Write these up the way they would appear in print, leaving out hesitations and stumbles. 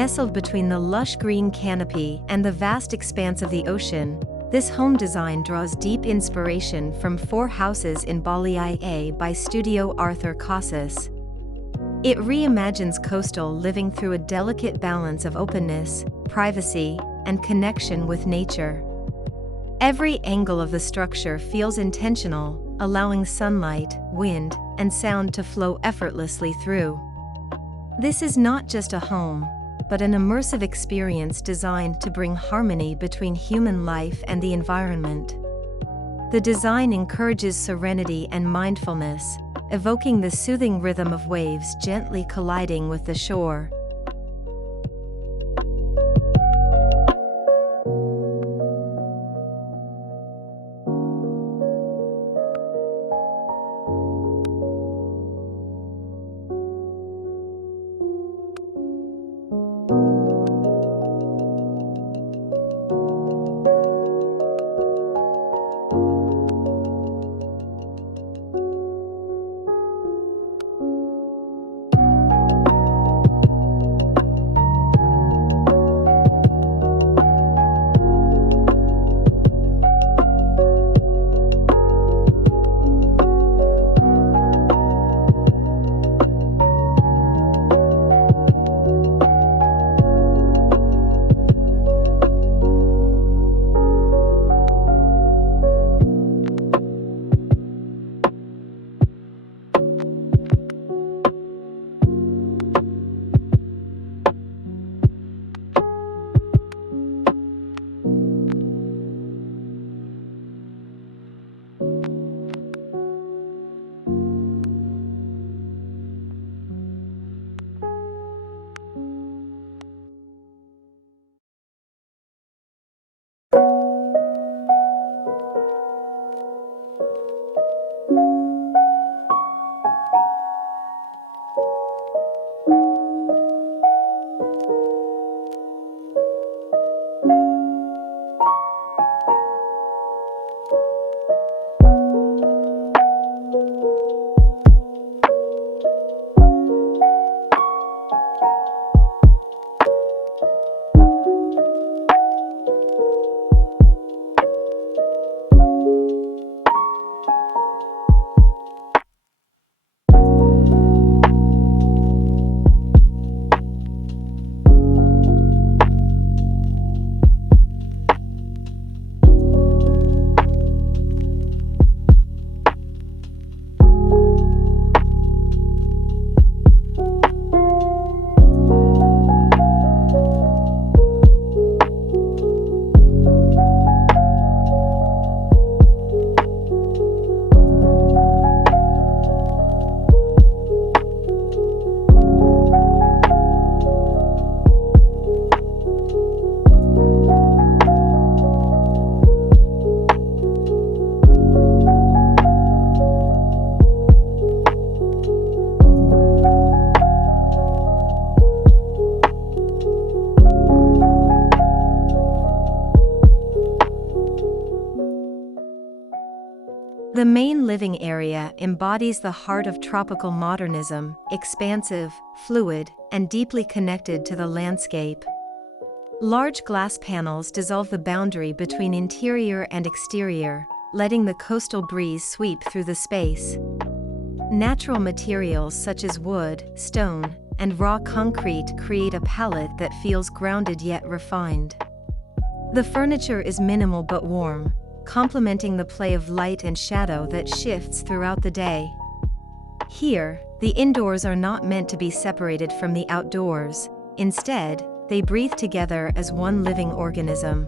Nestled between the lush green canopy and the vast expanse of the ocean, this home design draws deep inspiration from Four Houses in Baleia by Studio Arthur Casas. It reimagines coastal living through a delicate balance of openness, privacy, and connection with nature. Every angle of the structure feels intentional, allowing sunlight, wind, and sound to flow effortlessly through. This is not just a home, but an immersive experience designed to bring harmony between human life and the environment. The design encourages serenity and mindfulness, evoking the soothing rhythm of waves gently colliding with the shore. The main living area embodies the heart of tropical modernism, expansive, fluid, and deeply connected to the landscape. Large glass panels dissolve the boundary between interior and exterior, letting the coastal breeze sweep through the space. Natural materials such as wood, stone, and raw concrete create a palette that feels grounded yet refined. The furniture is minimal but warm, complementing the play of light and shadow that shifts throughout the day. Here, the indoors are not meant to be separated from the outdoors. Instead, they breathe together as one living organism.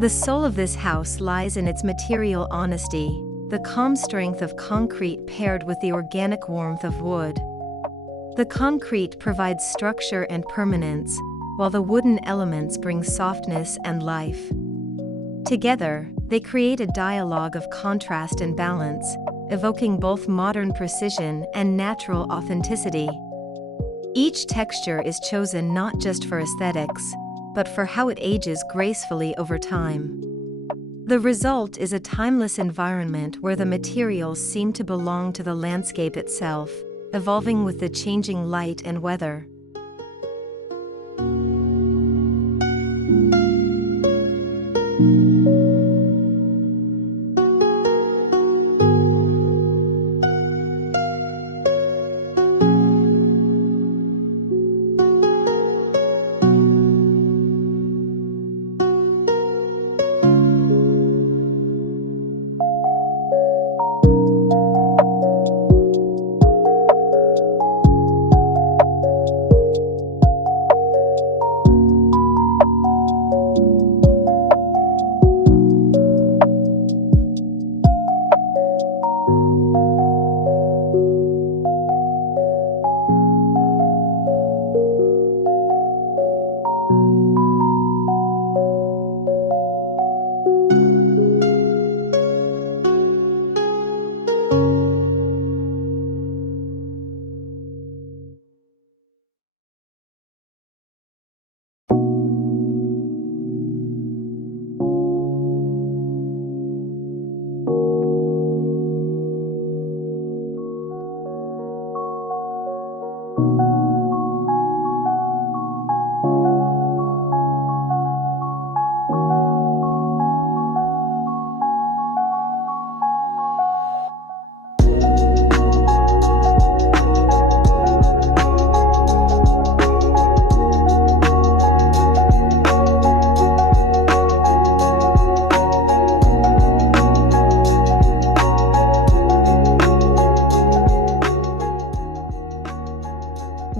The soul of this house lies in its material honesty, the calm strength of concrete paired with the organic warmth of wood. The concrete provides structure and permanence, while the wooden elements bring softness and life. Together, they create a dialogue of contrast and balance, evoking both modern precision and natural authenticity. Each texture is chosen not just for aesthetics, but for how it ages gracefully over time. The result is a timeless environment where the materials seem to belong to the landscape itself, evolving with the changing light and weather.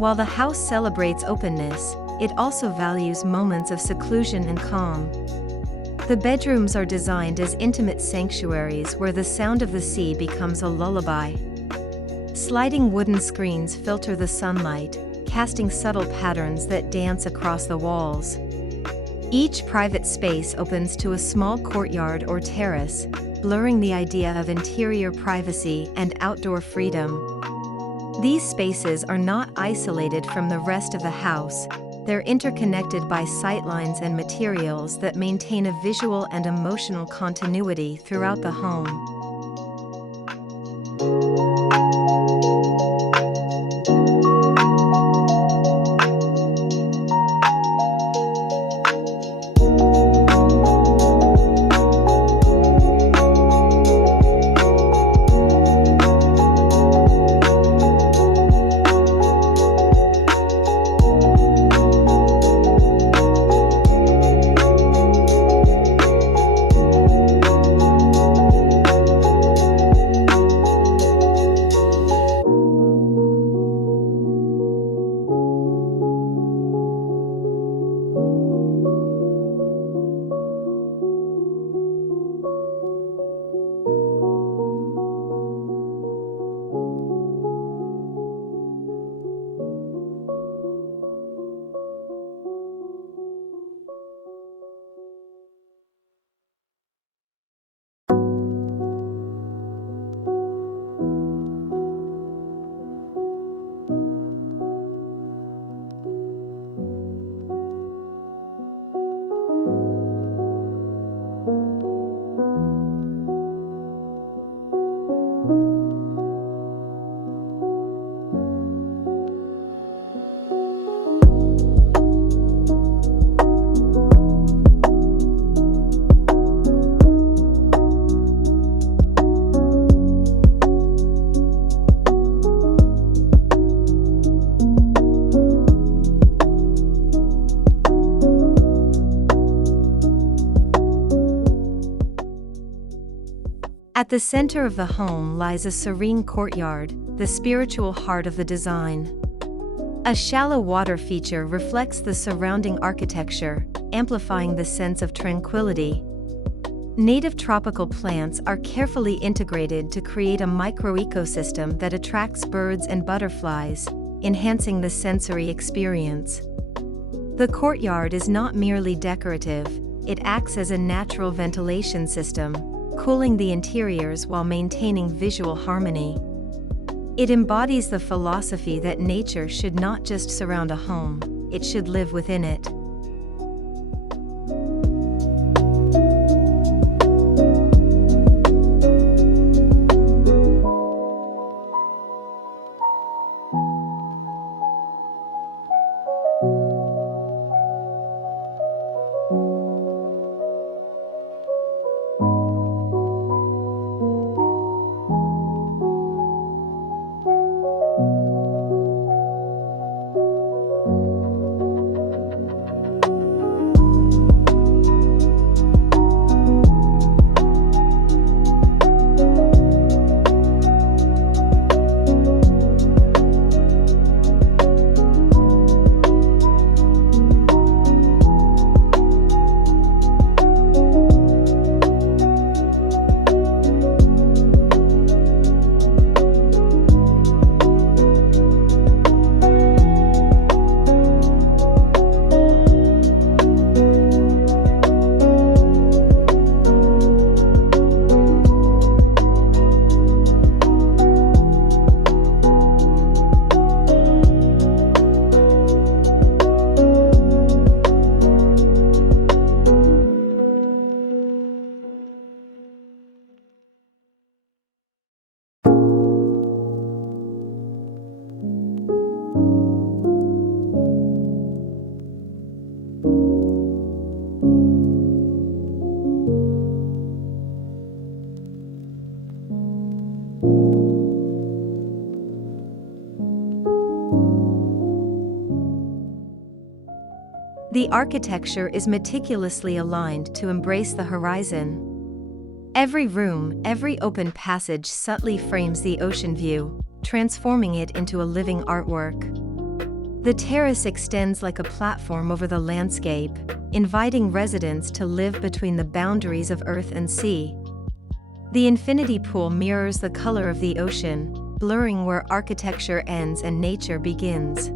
While the house celebrates openness, it also values moments of seclusion and calm. The bedrooms are designed as intimate sanctuaries where the sound of the sea becomes a lullaby. Sliding wooden screens filter the sunlight, casting subtle patterns that dance across the walls. Each private space opens to a small courtyard or terrace, blurring the idea of interior privacy and outdoor freedom. These spaces are not isolated from the rest of the house, they're interconnected by sightlines and materials that maintain a visual and emotional continuity throughout the home. At the center of the home lies a serene courtyard, the spiritual heart of the design. A shallow water feature reflects the surrounding architecture, amplifying the sense of tranquility, Native tropical plants are carefully integrated to create a microecosystem that attracts birds and butterflies, enhancing the sensory experience. The courtyard is not merely decorative, it acts as a natural ventilation system, cooling the interiors while maintaining visual harmony. It embodies the philosophy that nature should not just surround a home, it should live within it. The architecture is meticulously aligned to embrace the horizon. Every room, every open passage subtly frames the ocean view, transforming it into a living artwork. The terrace extends like a platform over the landscape, inviting residents to live between the boundaries of earth and sea. The infinity pool mirrors the color of the ocean, blurring where architecture ends and nature begins.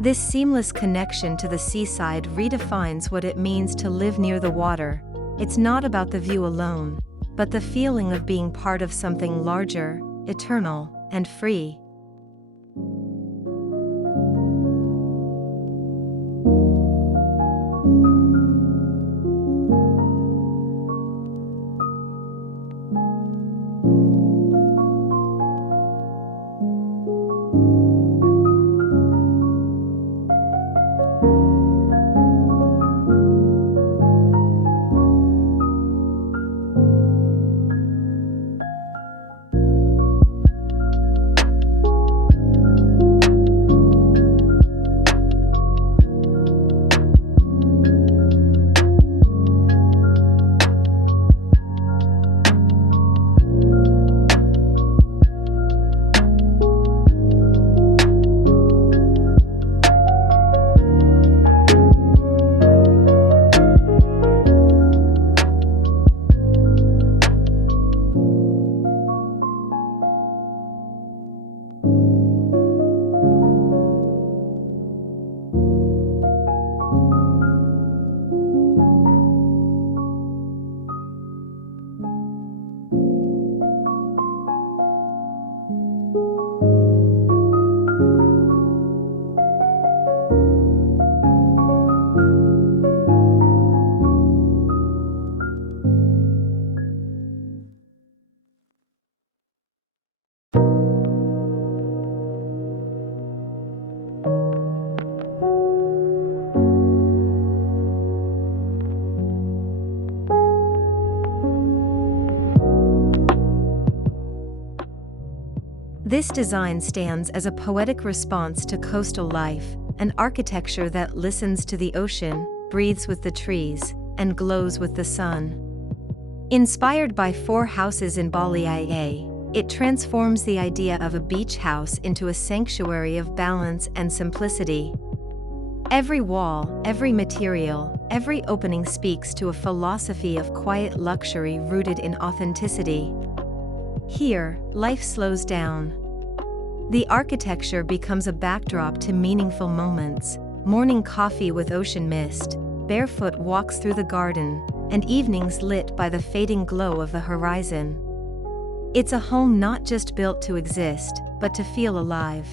This seamless connection to the seaside redefines what it means to live near the water. It's not about the view alone, but the feeling of being part of something larger, eternal, and free. This design stands as a poetic response to coastal life, an architecture that listens to the ocean, breathes with the trees, and glows with the sun. Inspired by 4 houses in Baleia, it transforms the idea of a beach house into a sanctuary of balance and simplicity. Every wall, every material, every opening speaks to a philosophy of quiet luxury rooted in authenticity. Here, life slows down. The architecture becomes a backdrop to meaningful moments: morning coffee with ocean mist, barefoot walks through the garden, and evenings lit by the fading glow of the horizon. It's a home not just built to exist, but to feel alive.